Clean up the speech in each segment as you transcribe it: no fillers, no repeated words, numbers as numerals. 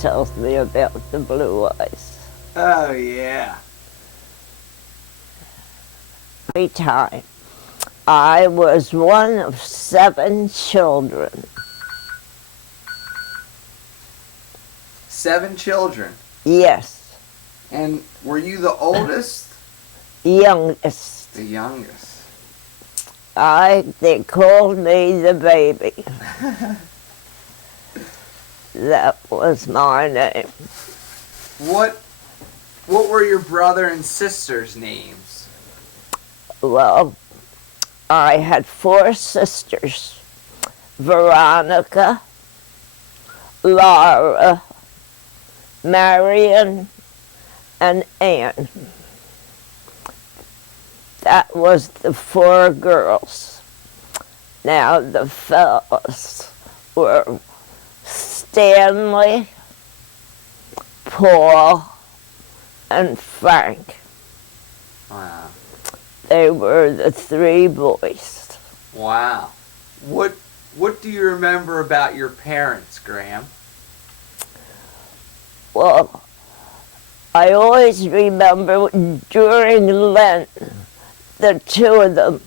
tells me about the blue eyes. Oh, yeah. Every time. I was one of 7 children. 7 children. Yes, And were you the oldest? youngest. The youngest. They called me the baby. That was my name. What were your brother and sister's names? Well, I had 4 sisters. Veronica, Laura, Marion, and Anne. That was the 4 girls. Now the fellas were Stanley, Paul, and Frank. Wow. They were the 3 boys. Wow. What do you remember about your parents, Graham? Well, I always remember during Lent, the 2 of them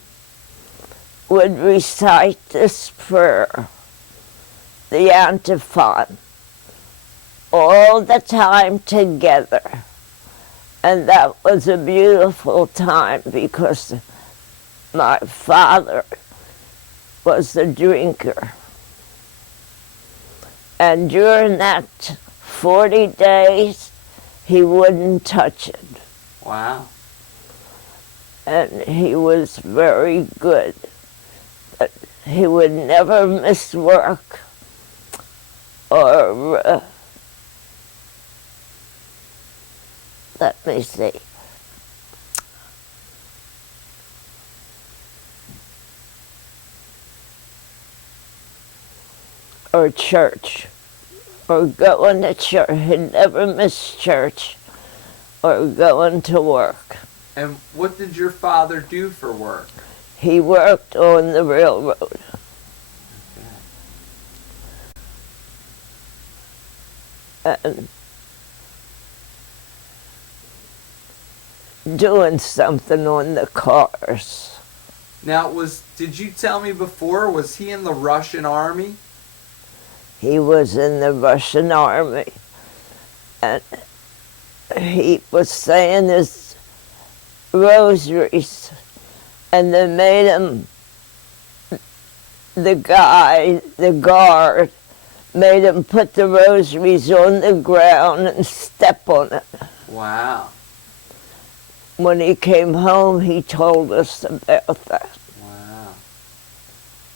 would recite this prayer, the antiphon, all the time together. And that was a beautiful time because my father was a drinker. And during that 40 days, he wouldn't touch it. Wow. And he was very good. But he would never miss work or, let me see. Or church, or going to church. He never missed church or going to work. And what did your father do for work? He worked on the railroad. And doing something on the cars. Now, did you tell me before, was he in the Russian army? He was in the Russian army. And he was saying his rosaries. And they made him, the guard, made him put the rosaries on the ground and step on it. Wow. When he came home, he told us about that. Wow.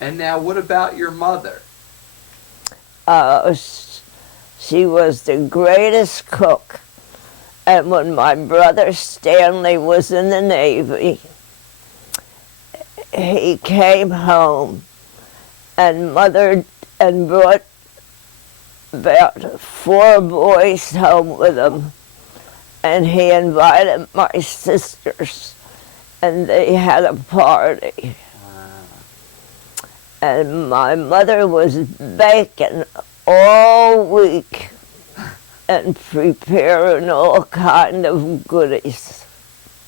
And now, what about your mother? She was the greatest cook. And when my brother Stanley was in the Navy, he came home and mothered and brought about 4 boys home with him. And he invited my sisters, and they had a party. Wow. And my mother was baking all week and preparing all kind of goodies.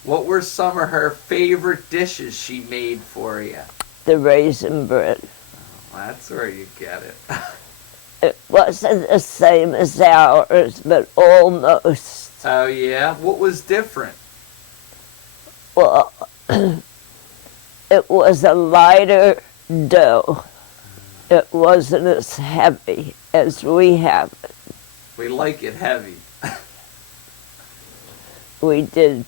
What were some of her favorite dishes she made for you? The raisin bread. Oh, that's where you get it. It wasn't the same as ours, but almost. Oh, yeah? What was different? Well, it was a lighter dough. It wasn't as heavy as we have it. We like it heavy. We did.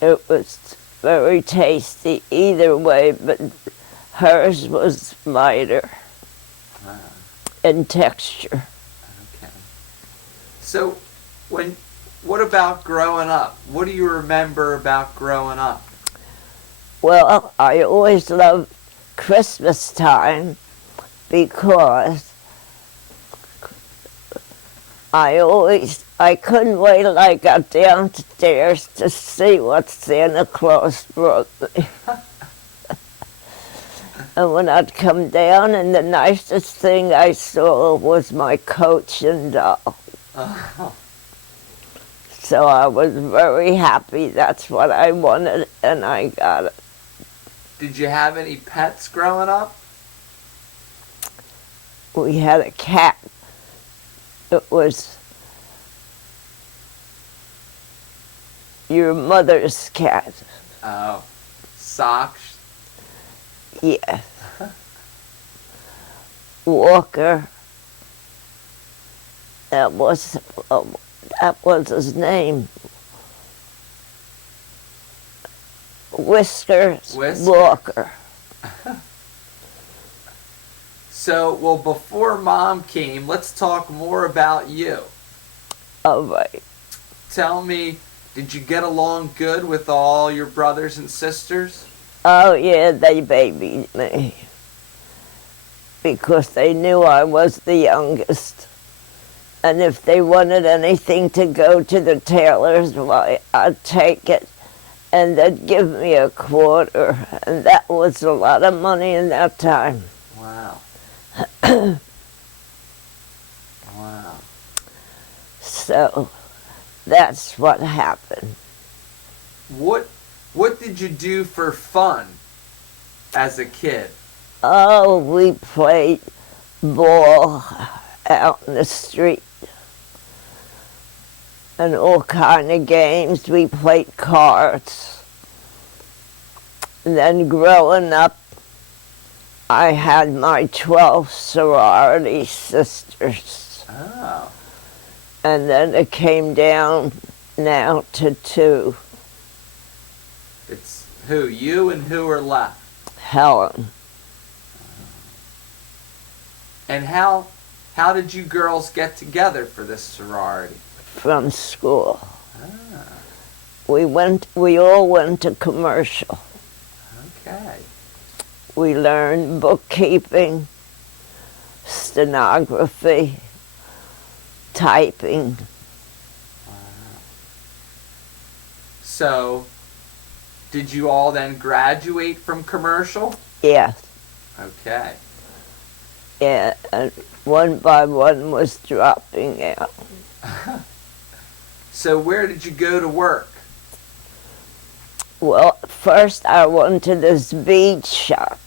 It was very tasty either way, but hers was lighter in texture. Okay. So, what about growing up? What do you remember about growing up? Well, I always loved Christmas time because I couldn't wait till I got downstairs to see what Santa Claus brought me. And when I'd come down, and the nicest thing I saw was my Coach and doll. Oh, So I was very happy. That's what I wanted, and I got it. did you have any pets growing up? We had a cat. It was your mother's cat. Oh, Socks. Yes. Walker. That was his name. Whiskers Whiskers. Walker. So, well, before Mom came, let's talk more about you. All right. Tell me, did you get along good with all your brothers and sisters? Oh, yeah, they babied me because they knew I was the youngest. And if they wanted anything to go to the tailor's, why, I'd take it. And they'd give me a quarter. And that was a lot of money in that time. Wow. Wow. So that's what happened. What did you do for fun as a kid? Oh, we played ball out in the street and all kind of games. We played cards. And then growing up, I had my 12 sorority sisters. Oh. And then it came down now to 2. It's who? You and who are left? Helen. And how did you girls get together for this sorority? From school. Ah, We all went to commercial. okay. We learned bookkeeping, stenography, typing. Wow. So, did you all then graduate from commercial? Yes, Okay. yeah, and one by one was dropping out. So where did you go to work? Well, first I went to this bead shop,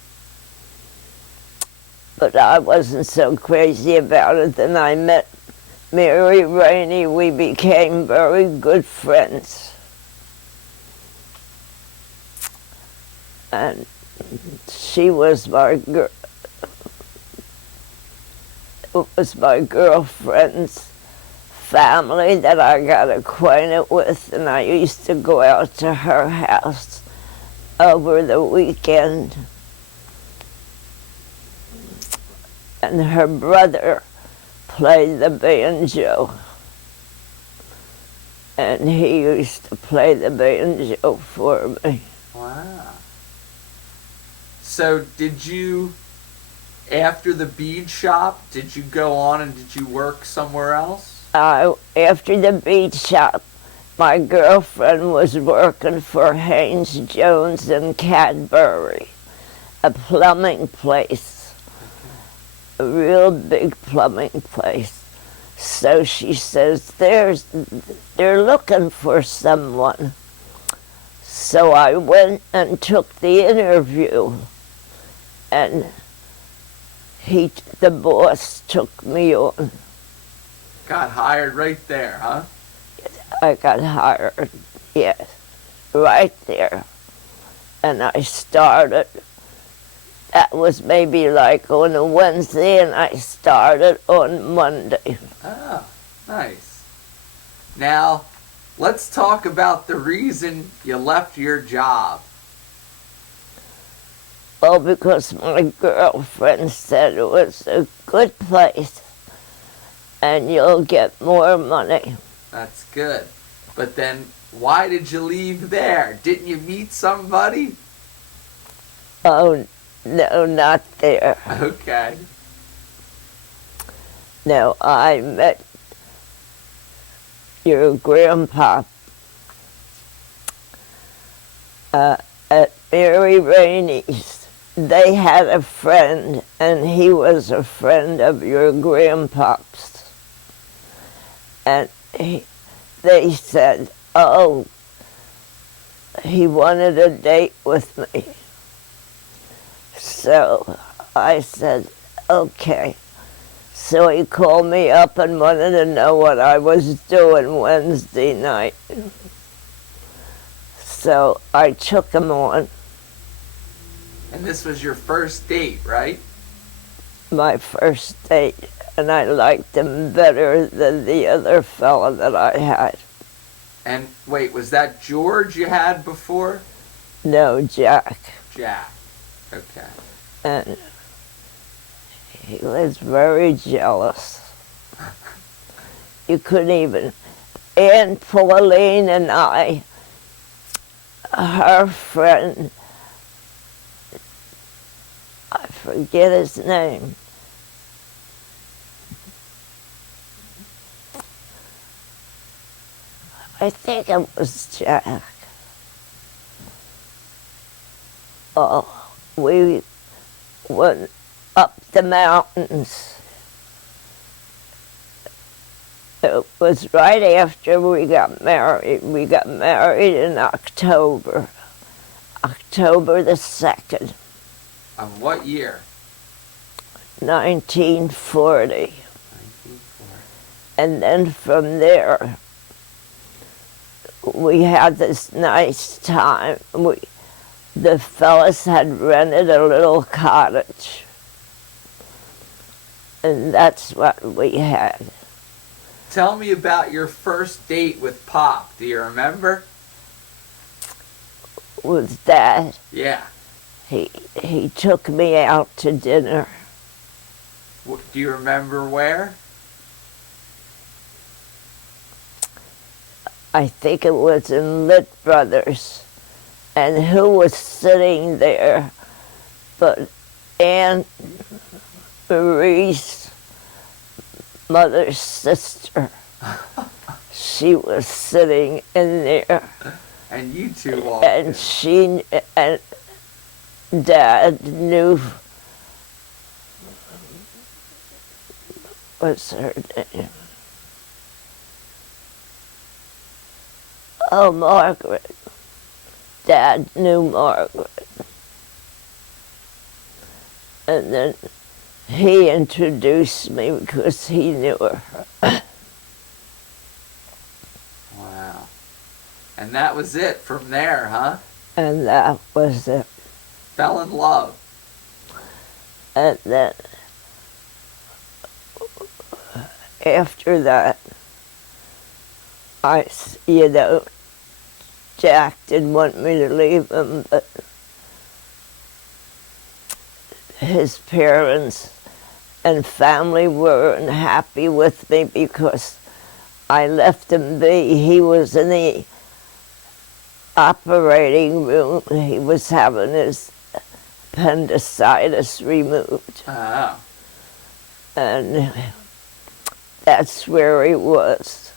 but I wasn't so crazy about it. Then I met Mary Rainey. We became very good friends. And she was my my girlfriend's family that I got acquainted with, and I used to go out to her house over the weekend. And her brother played the banjo, and he used to play the banjo for me. Wow. So did you, after the bead shop, did you go on and did you work somewhere else? After the bead shop, my girlfriend was working for Haynes Jones in Cadbury, a plumbing place, a real big plumbing place. So she says, they're looking for someone. So I went and took the interview, and the boss took me on. Got hired right there, huh? I got hired, yes, right there. And I started, that was maybe like on a Wednesday, and I started on Monday. Oh, nice. Now, let's talk about the reason you left your job. Well, because my girlfriend said it was a good place and you'll get more money. That's good. But then, why did you leave there? Didn't you meet somebody? Oh, no, not there. Okay. No, I met your grandpa at Mary Rainey's. They had a friend, and he was a friend of your grandpa's. And they said, oh, he wanted a date with me. So I said, okay. So he called me up and wanted to know what I was doing Wednesday night. So I took him on. And this was your first date, right? My first date, and I liked him better than the other fella that I had. And wait, was that George you had before? No, Jack. Jack. Okay. And he was very jealous. You couldn't even. Aunt Pauline and I, her friend, I forget his name. I think it was Jack. Oh, we went up the mountains. It was right after we got married. We got married in October. October the 2nd, Of what year? 1940. 1940. And then from there, we had this nice time. The fellas had rented a little cottage. And that's what we had. Tell me about your first date with Pop. Do you remember? With Dad, Yeah. he took me out to dinner. Do you remember where? I think it was in Lit Brothers. And who was sitting there but Aunt Marie's mother's sister. She was sitting in there. And you two walked And in. she and Dad knew, what's her name? Oh, Margaret. Dad knew Margaret. And then he introduced me because he knew her. Wow. And that was it from there, huh? And that was it. Fell in love. And then after that, Jack didn't want me to leave him, but his parents and family weren't happy with me because I left him be. He was in the operating room. He was having his appendicitis removed. Oh. And that's where he was.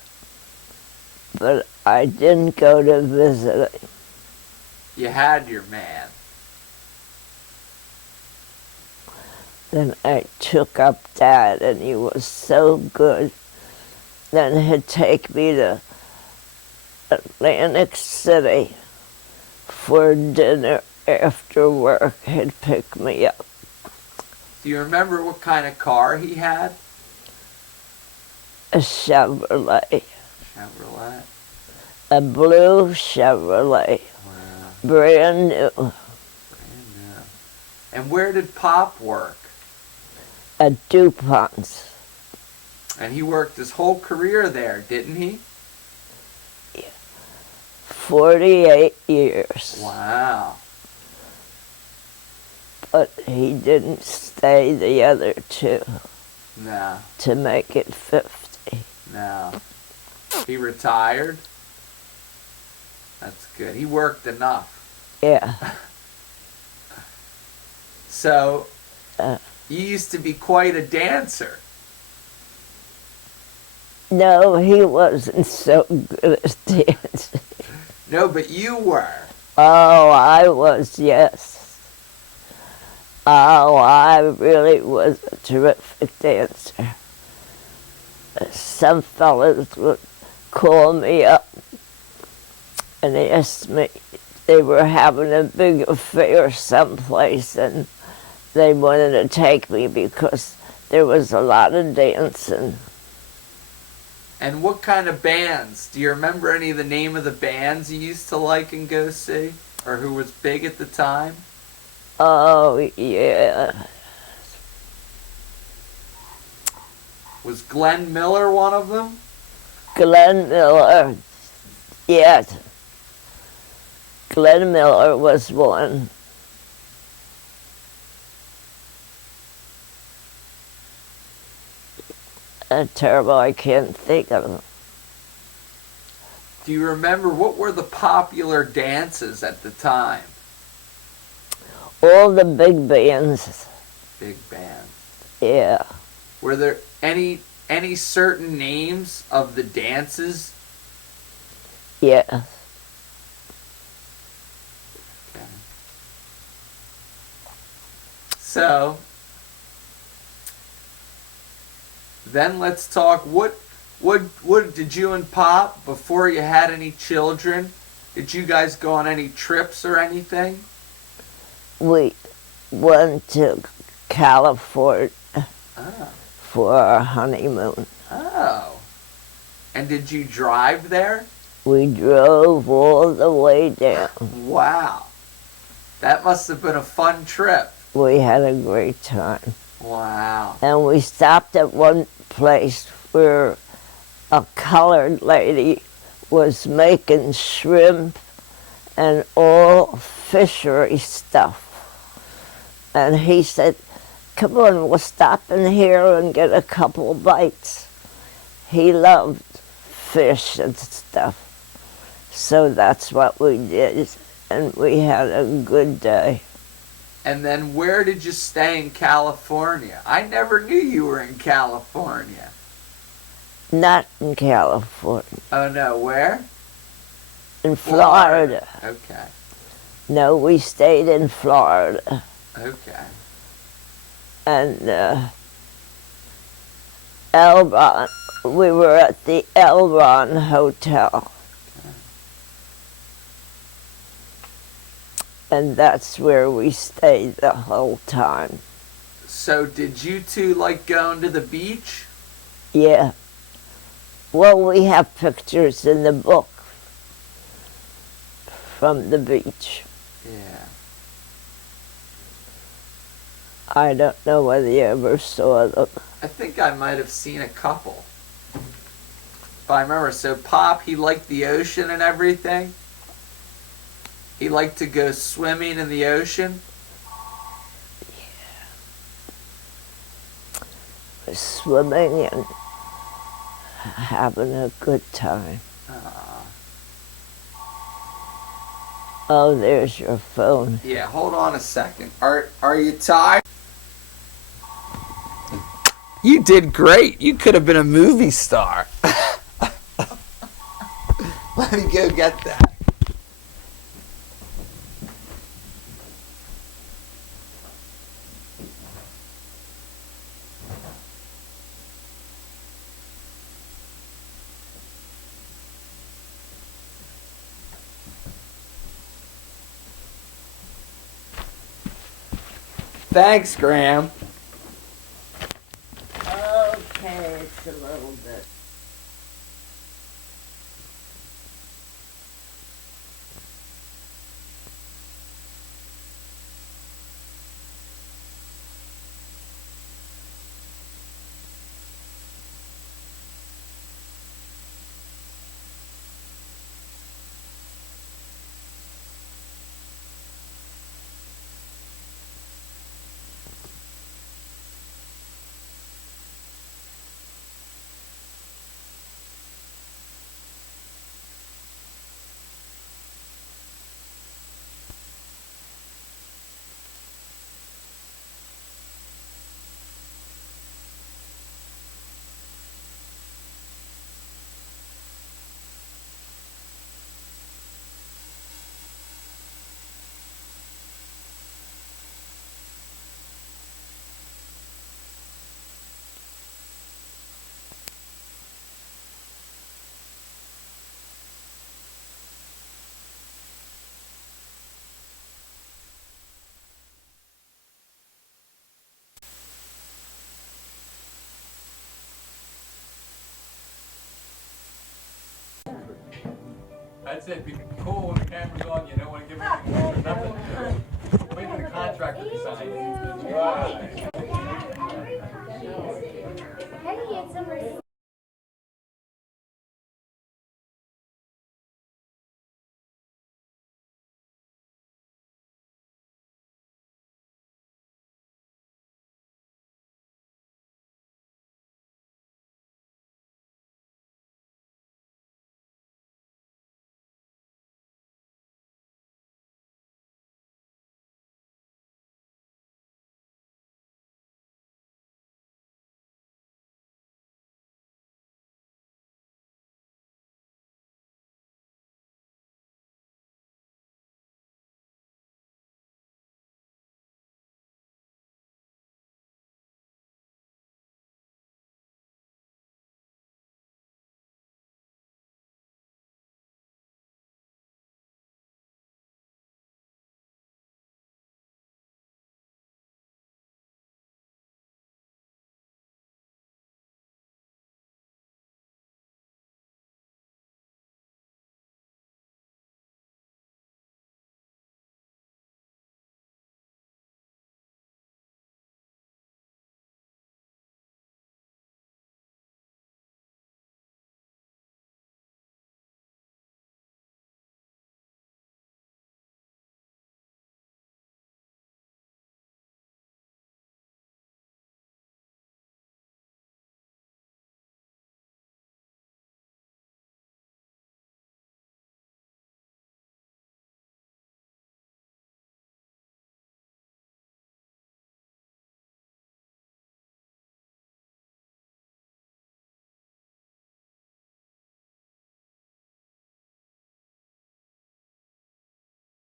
But I didn't go to visit him. You had your man. Then I took up Dad, and he was so good. Then he'd take me to Atlantic City for dinner after work. He'd pick me up. Do you remember what kind of car he had? A Chevrolet. Chevrolet. A blue Chevrolet. Wow. Brand new. Brand new. And where did Pop work? A DuPont's. And he worked his whole career there, didn't he? 48 years. Wow. But he didn't stay the other two No, to make it 50. no. He retired? That's good. He worked enough. Yeah. So, Uh. you used to be quite a dancer. No, he wasn't so good at dancing. No, but you were. Oh, I was, yes. Oh, I really was a terrific dancer. some fellas would call me up and ask me, they were having a big affair someplace and they wanted to take me because there was a lot of dancing. And what kind of bands? Do you remember any of the name of the bands you used to like and go see? Or who was big at the time? Oh, yeah. Was Glenn Miller one of them? Glenn Miller, yes. Glenn Miller was one. Terrible, I can't think of them. Do you remember what were the popular dances at the time? All the big bands, Big bands. yeah. Were there any certain names of the dances? Yeah. Okay. So then let's talk. What did you and Pop, before you had any children, did you guys go on any trips or anything? We went to California Oh. for our honeymoon. Oh. And did you drive there? We drove all the way down. Wow. That must have been a fun trip. We had a great time. Wow. And we stopped at one place where a colored lady was making shrimp and all fishery stuff. And he said, come on, we'll stop in here and get a couple bites. He loved fish and stuff. So that's what we did. And we had a good day. And then where did you stay in California? I never knew you were in California. Not in California. Oh no, where? In Florida. Okay. No, we stayed in Florida. Okay. And Elron, we were at the Elron Hotel. And that's where we stayed the whole time. So did you two like going to the beach? Yeah. Well, we have pictures in the book from the beach. Yeah. I don't know whether you ever saw them. I think I might have seen a couple. If I remember. So Pop, he liked the ocean and everything? He liked to go swimming in the ocean? Swimming and having a good time. Oh, there's your phone. Yeah, hold on a second. Are you tired? You did great. You could have been a movie star. Let me go get that. Thanks, Graham. Okay, it's a little bit. That's it. Be cool when the camera's on. You don't want to give anything away or nothing. Wait for the contract to be signed. Hey, it's